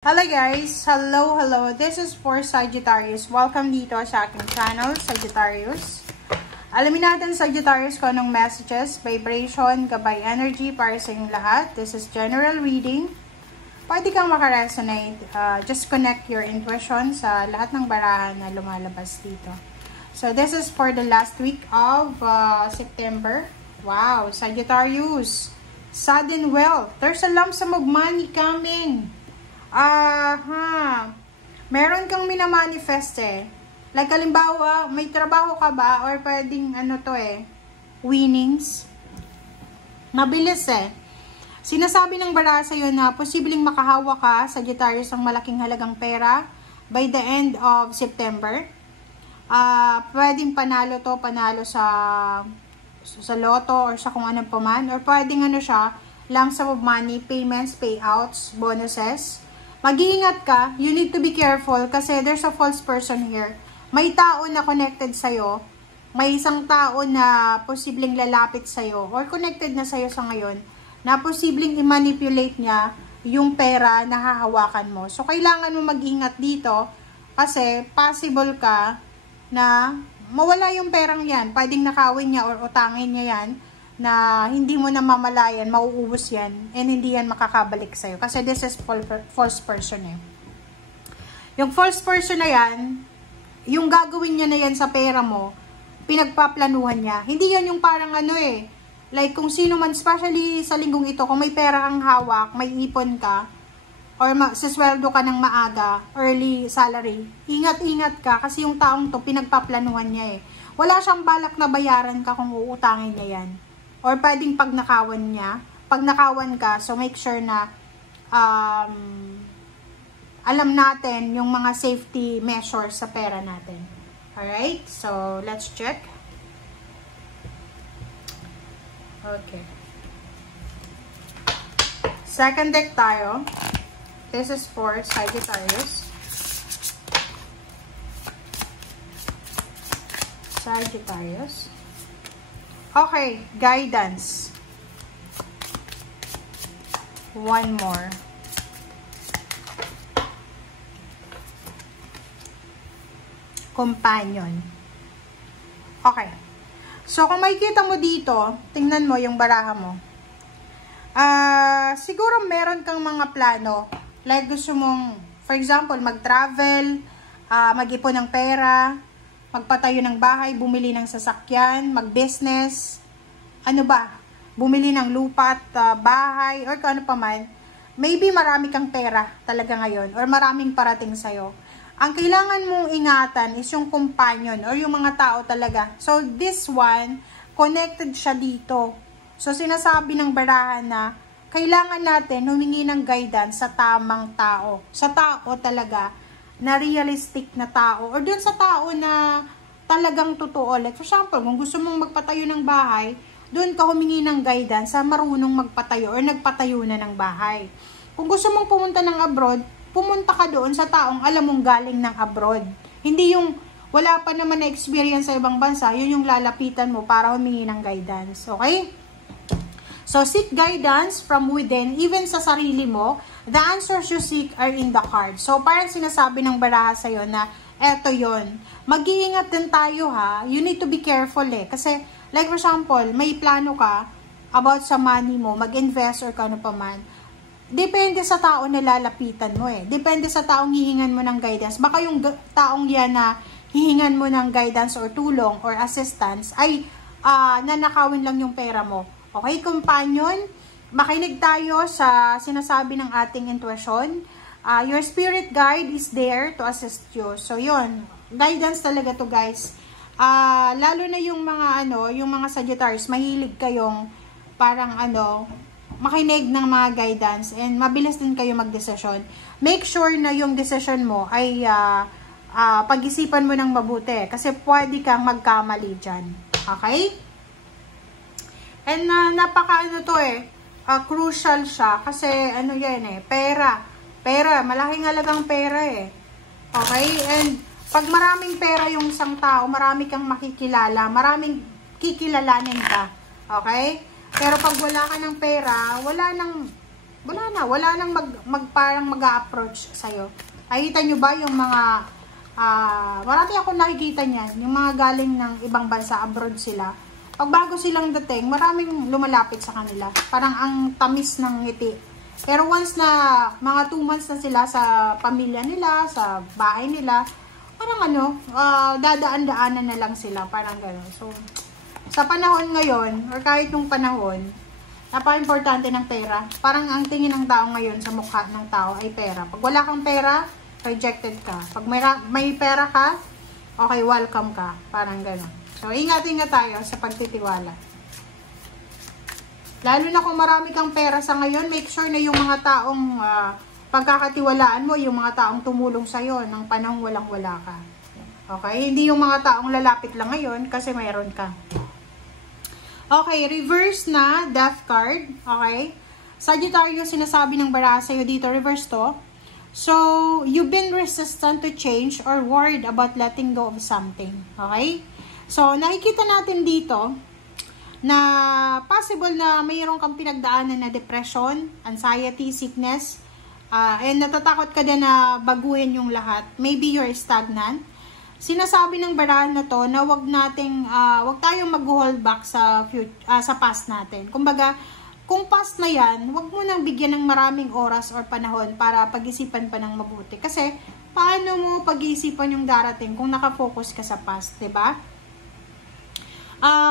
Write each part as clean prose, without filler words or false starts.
Hello guys! Hello! This is for Sagittarius. Welcome dito sa aking channel, Sagittarius. Alamin natin Sagittarius kung anong messages, vibration, gabay energy para sa inyong lahat. This is general reading. Pwede kang makaresonate. Just connect your intuition sa lahat ng barahan na lumalabas dito. So this is for the last week of September. Wow! Sagittarius! Sudden wealth. There's a lump sum of money coming. Meron kang minamanifest eh. Like, halimbawa, may trabaho ka ba? Or pwedeng, winnings. Mabilis eh. Sinasabi ng bara sa'yo na posibleng makahawa ka, Sagittarius, ang malaking halagang pera by the end of September. Pwedeng panalo sa loto or sa kung anong paman. Or pwedeng lump sum of money, payments, payouts, bonuses. Mag-iingat ka, you need to be careful kasi there's a false person here. May tao na connected sa'yo, may isang tao na posibleng lalapit sa'yo or connected na sa'yo sa ngayon na posibleng i-manipulate niya yung pera na hahawakan mo. So, kailangan mo mag-ingat dito kasi possible ka na mawala yung perang yan. Pwedeng nakawin niya or utangin niya yan na hindi mo na mamalayan, mauubos yan, and hindi yan makakabalik sa'yo. Kasi this is false person eh. Yung false person na yan, yung gagawin niya na yan sa pera mo, pinagpaplanuhan niya. Hindi yan yung parang like kung sino man, especially sa linggong ito, kung may pera kang hawak, may ipon ka, or sisweldo ka ng maaga, early salary, ingat-ingat ka, kasi yung taong to, pinagpaplanuhan niya eh. Wala siyang balak na bayaran ka kung uutangin niya yan. Or pwedeng pag nakawan ka, so make sure na alam natin yung mga safety measures sa pera natin. Alright, so let's check. Okay. Second deck tayo. This is for Sagittarius. Sagittarius. Okay, guidance. One more. Companion. Okay. So, kung makikita mo dito, tingnan mo yung baraha mo. Siguro meron kang mga plano. Like gusto mong, for example, mag-travel, mag-ipon ng pera, magpatayo ng bahay, bumili ng sasakyan, mag-business, bumili ng lupa at bahay, or kung ano pa man. Maybe marami kang pera talaga ngayon, or maraming parating sa'yo. Ang kailangan mong ingatan is yung companion, or yung mga tao talaga. So, this one, connected siya dito. So, sinasabi ng barahan na, kailangan natin humingi ng guidance sa tamang tao. Sa tao talaga, na realistic na tao or dun sa tao na talagang totoo. Like for example, kung gusto mong magpatayo ng bahay, dun ka humingi ng guidance sa marunong magpatayo or nagpatayo na ng bahay. Kung gusto mong pumunta ng abroad, pumunta ka doon sa taong alam mong galing ng abroad. Hindi yung wala pa naman na experience sa ibang bansa, yun yung lalapitan mo para humingi ng guidance. Okay? So, seek guidance from within, even sa sarili mo. The answers you seek are in the card. So, parang sinasabi ng baraha sa'yo na, eto yon. Mag-iingat din tayo ha. You need to be careful eh. Kasi, like for example, may plano ka about sa money mo, mag-invest or kano pa man. Depende sa tao na lalapitan mo eh. Depende sa taong hihingan mo ng guidance. Baka yung taong yan na hihingan mo ng guidance or tulong or assistance ay nanakawin lang yung pera mo. Okay, companion, makinig tayo sa sinasabi ng ating intuition. Your spirit guide is there to assist you. So, yun. Guidance talaga to guys. Lalo na yung mga yung mga Sagittarius, mahilig kayong parang makinig ng mga guidance and mabilis din kayo magdesisyon. Make sure na yung decision mo ay pag-isipan mo ng mabuti kasi pwede kang magkamali dyan. Okay? And crucial siya kasi pera, malaking halagang pera eh. Okay? And pag maraming pera yung isang tao, marami kang makikilala, maraming kikilalanin ka. Okay? Pero pag wala ka ng pera, wala nang wala nang parang mag-a-approach sa'yo. Nakikita nyo ba yung mga, marami ako nakikita niyan, yung mga galing ng ibang bansa, abroad sila. Pag bago silang dating, maraming lumalapit sa kanila. Parang ang tamis ng ngiti. Pero once na mga 2 months na sila sa pamilya nila, sa bahay nila, parang dadaan-daanan na lang sila. Parang gano'n. So, sa panahon ngayon, or kahit nung panahon, napaka-importante ng pera. Parang ang tingin ng tao ngayon sa mukha ng tao ay pera. Pag wala kang pera, rejected ka. Pag may pera ka, okay, welcome ka. Parang gano'n. So, ingat-ingat tayo sa pagtitiwala. Lalo na kung marami kang pera sa ngayon, make sure na yung mga taong pagkakatiwalaan mo, yung mga taong tumulong sa'yo ng panahong walang-wala ka. Okay? Hindi yung mga taong lalapit lang ngayon kasi mayroon ka. Okay, reverse na death card. Okay? Sagittarius, sinasabi ng baraha sa'yo dito, reverse to. So, you've been resistant to change or worried about letting go of something. Okay? So, nakikita natin dito na possible na mayroon kang pinagdaanan na depression, anxiety, sickness, and natatakot ka din na baguhin yung lahat. Maybe you're stagnant. Sinasabi ng barahan na to na wag tayong mag-hold back sa past natin. Kumbaga, kung past na yan, wag mo nang bigyan ng maraming oras or panahon para pag-isipan pa ng mabuti. Kasi, paano mo pag-iisipan yung darating kung nakafocus ka sa past, 'di ba?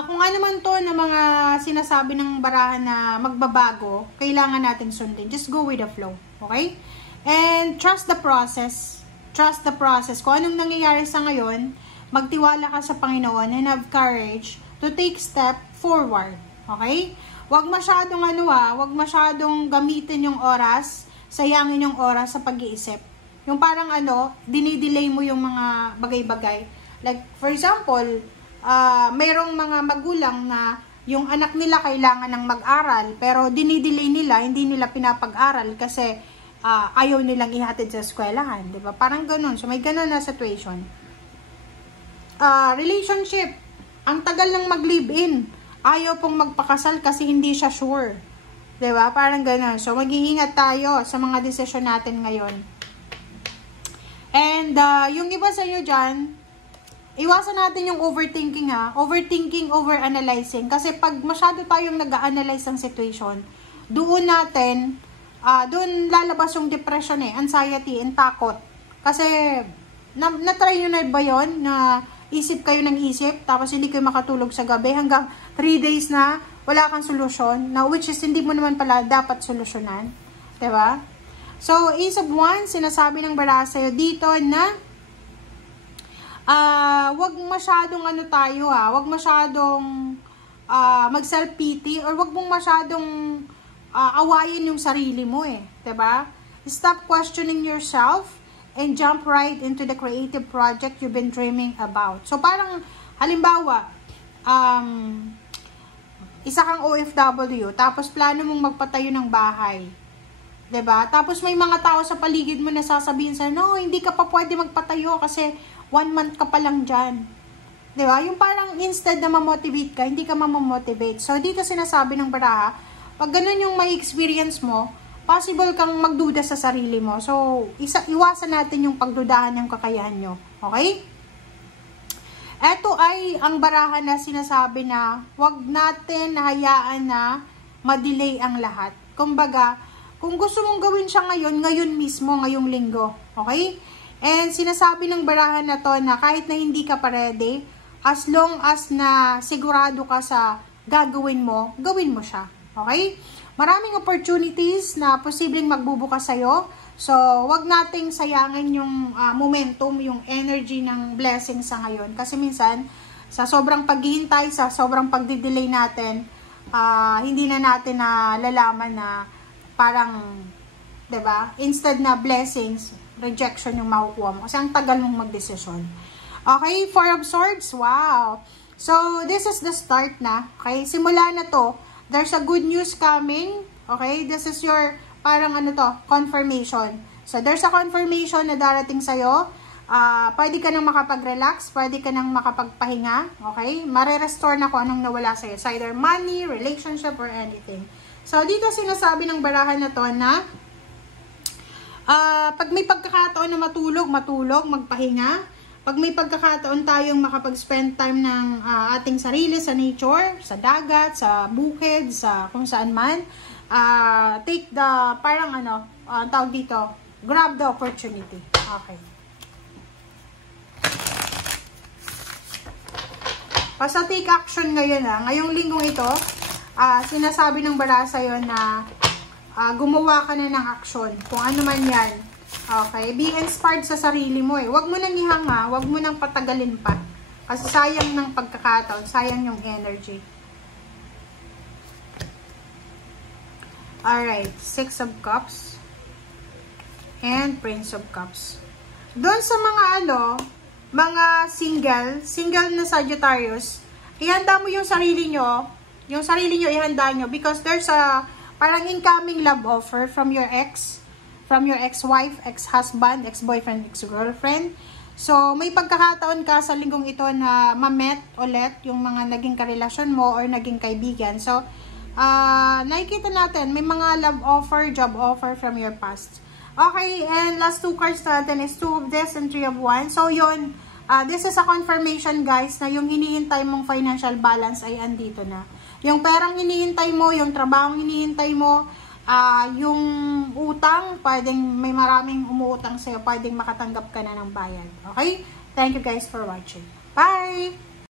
Kung ano man to na mga sinasabi ng barahan na magbabago, kailangan natin sundin. Just go with the flow. Okay? And trust the process. Trust the process. Kung anong nangyayari sa ngayon, magtiwala ka sa Panginoon and have courage to take step forward. Okay? Huwag masyadong huwag masyadong gamitin yung oras, sayangin yung oras sa pag-iisip. Yung parang dinidelay mo yung mga bagay-bagay. Like, for example, mayroong mga magulang na yung anak nila kailangan ng mag-aral pero dinidelay nila, hindi nila pinapag-aral kasi ayaw nilang ihatid sa eskwelahan, 'di ba? Parang ganoon. So may ganoon na situation. Relationship, ang tagal lang mag-live-in. Ayaw pong magpakasal kasi hindi siya sure. 'Di ba? Parang ganoon. So mag-iingat tayo sa mga desisyon natin ngayon. And yung iba sa inyo diyan, iwasan natin yung overthinking Overthinking, overanalyzing. Kasi pag masyado tayong nag-a-analyze ng situation, doon lalabas yung depression anxiety and takot. Kasi, na-try nyo na ba yun? Na isip kayo ng isip, tapos hindi kayo makatulog sa gabi, hanggang 3 days na, wala kang solusyon, na which is hindi mo naman pala dapat solusyonan. Diba? So, Ace of Wands, sinasabi ng baraha sa'yo dito na, wag masyadong wag masyadong mag-self-pity or wag mong masyadong awayin yung sarili mo 'di ba? Stop questioning yourself and jump right into the creative project you've been dreaming about. So parang halimbawa, isa kang OFW, tapos plano mong magpatayo ng bahay. 'Di ba? Tapos may mga tao sa paligid mo na sasabihin sa, no, hindi ka pa pwede magpatayo kasi 1 month ka pa lang dyan. Diba? Yung parang instead na ma-motivate ka, hindi ka ma-motivate. So, dito sinasabi ng baraha, pag ganun yung may experience mo, possible kang magduda sa sarili mo. So, iwasan natin yung pagdudahan ng kakayahan nyo. Okay? Ito ay ang baraha na sinasabi na wag natin hayaan na ma-delay ang lahat. Kumbaga, kung gusto mong gawin siya ngayon mismo, ngayong linggo. Okay? And sinasabi ng barahan na to na kahit na hindi ka pa ready, as long as na sigurado ka sa gagawin mo, gawin mo siya. Okay? Maraming opportunities na posibleng magbubukas sa'yo. So, wag nating sayangin yung momentum, yung energy ng blessing sa ngayon. Kasi minsan, sa sobrang paghihintay, sa sobrang pagdidelay natin, hindi na natin lalaman na parang, 'di ba? Instead na blessings, rejection yung makukuha mo. Kasi ang tagal mong magdesisyon. Okay, 4 of Swords. Wow! So, this is the start na. Okay, simula na to. There's a good news coming. Okay, this is your, parang confirmation. So, there's a confirmation na darating sa'yo. Pwede ka nang makapag-relax. Pwede ka nang makapagpahinga. Okay, mare-restore na kung anong nawala sa'yo. It's either money, relationship, or anything. So, dito sinasabi ng barahan na to na pag may pagkakataon na matulog, magpahinga. Pag may pagkakataon tayong makapag-spend time ng ating sarili sa nature, sa dagat, sa bukid, sa kung saan man, take the, parang tawag dito, grab the opportunity. Okay. Basta take action ngayon ngayong linggong ito, sinasabi ng bara sa'yo na gumawa ka na ng action, kung ano man yan. Okay, be inspired sa sarili mo Huwag mo nang ihanga, huwag mo nang patagalin pa. Kasi sayang ng pagkakataon, sayang yung energy. Alright, 6 of Cups and Prince of Cups. Doon sa mga mga single na Sagittarius, ihanda mo yung sarili nyo ihanda nyo because there's a parang incoming love offer from your ex-wife, ex-husband, ex-boyfriend, ex-girlfriend. So, may pagkakataon ka sa linggong ito na ma-met ulit yung mga naging karelasyon mo or naging kaibigan. So, nakikita natin, may mga love offer, job offer from your past. Okay, and last 2 cards natin is 2 of this and 3 of wands. So, yun, this is a confirmation guys na yung hinihintay mong financial balance ay andito na. Yung perang hinihintay mo, yung trabahong hinihintay mo, yung utang, pwedeng may maraming umuutang sa'yo, pwedeng makatanggap ka na ng bayad. Okay? Thank you guys for watching. Bye!